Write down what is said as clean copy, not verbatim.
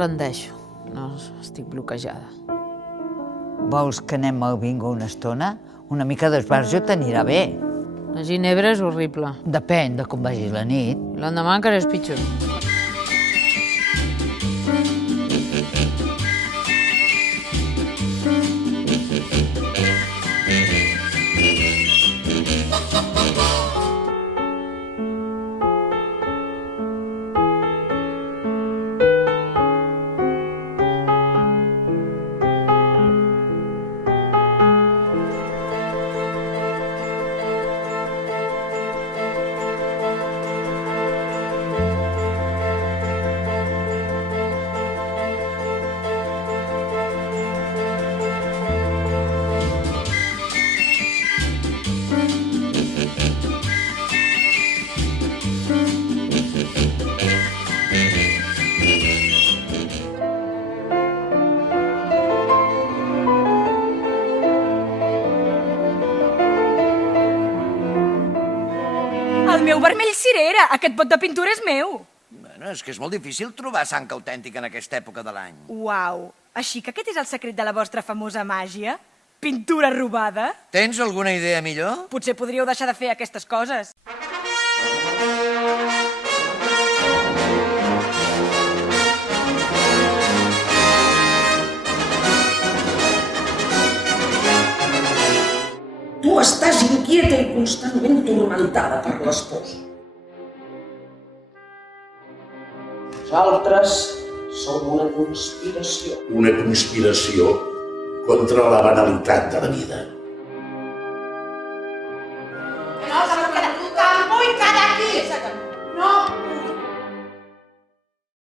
rendeixo. No, estic bloquejada. Vols que anem al bingo una estona? Una mica d'esbarjo t'anirà bé. La ginebra és horrible. Depèn de com vagi la nit. L'endemà encara és pitjor. El meu vermell cirera! Aquest pot de pintura és meu! Bueno, és que és molt difícil trobar sang autèntica en aquesta època de l'any. Uau! Així que aquest és el secret de la vostra famosa màgia? Pintura robada? Tens alguna idea millor? Potser podríeu deixar de fer aquestes coses. Tu estàs inquieta i constantment turmentada per l'espòs. Nosaltres som una conspiració. Una conspiració contra la banalitat de la vida.